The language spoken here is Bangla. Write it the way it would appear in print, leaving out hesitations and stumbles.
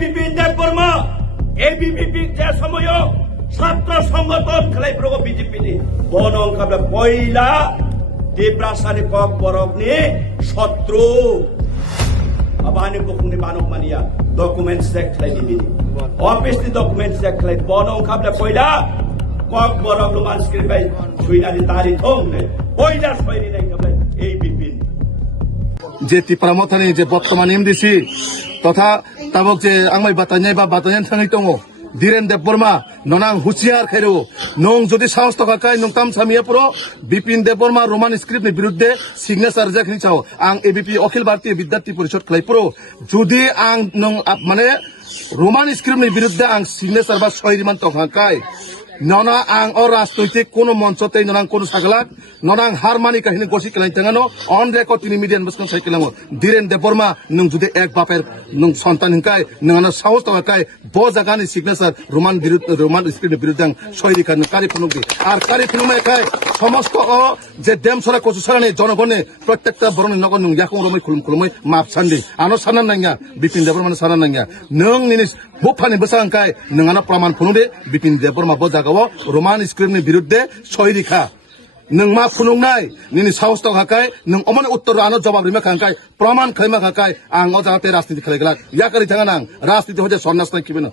বিপিন দেববর্মা এবিভিপি যে সময় ছাত্র সংগঠন খেলাইফोरखौ বিজেপিनि বনং খাবলা পয়লা দেবরাসানি কক বরকनि শত্রু আবানি বকুনি বানক মানিয়া ডকুমেন্টস চেক খালাইनि बिनि অফিসनि डकुमेन्ट्स চেक खालाय বনং খাবলা পয়লা কক বরক মানसिनि बाय सुइनानि दारि थंने পয়লা সয়নি নাই খাবলা এই বিপিন যে টিপ্রামথানি যে বর্তমান এমডিসি তথা তাবক যে আংমাই বাতানাই বা বাতানান থাঙै दङ ধীরেন দেববর্মা ননাং হুঁশিয়ার খাইরো নং যদি সাহস থাকায় নং তাম সামিয়া পুরো বিপিন দেববর্মা রোমান স্ক্রিপ্টनि বিরুদ্ধে সিগনেচার জাখনি চাও আং এবিপি অখিল ভারতীয় বিদ্যার্থী পরিষদ খাই পুরো যদি আং নং মানে রোমান স্ক্রিপ্টनि বিরুদ্ধে আং সিগনেচার বা সহিমান থাকায় ননা আং অ রাজনৈতিক কোন মঞ্চতে ননাং কোন সাগলাক ননাং হারমানি কাহিনী গসি কেলাই তেঙ্গানো অন রেকর্ড তিনি মিডিয়ান বসকান সাইকেলামো ধীরেন দেববর্মা নং যদি এক বাপের নং সন্তান হিংকায় নংনা সাহস থাকায় ব জাগানি সিগনেচার রোমান স্ক্রিপ্টनि বিরুদ্ধে আং সহিরিখা কারি খুনুকি আর কারি খুনুমাইখায় সমস্ত অ যে দেমসরা কচুসারানি জনগণে প্রত্যেকটা বরণি নগর নং ইয়াকং রमै খুলুমৈ মাপ সান্দি আনো সানান নাঙ্গা বিপিন দেববর্মা সানান নাঙ্গা নং নিনিস বুফানি বসাংকায় নংনা প্রমাণ খুনুদে বিপিন দেববর্মা ব জাগাও রোমান স্ক্রিপ্টनि বিরুদ্ধে সহিরিখা नों मा फुनुंनाय निनि साहस थाखाय नों अमन उत्तर आनो जवाब रिमा खांखाय प्रमाण खायमा खांखाय आं अ जाहाते राजनीति खालायगला या करि थाङा नां राजनीति हजे सन्नास नाय किबेनो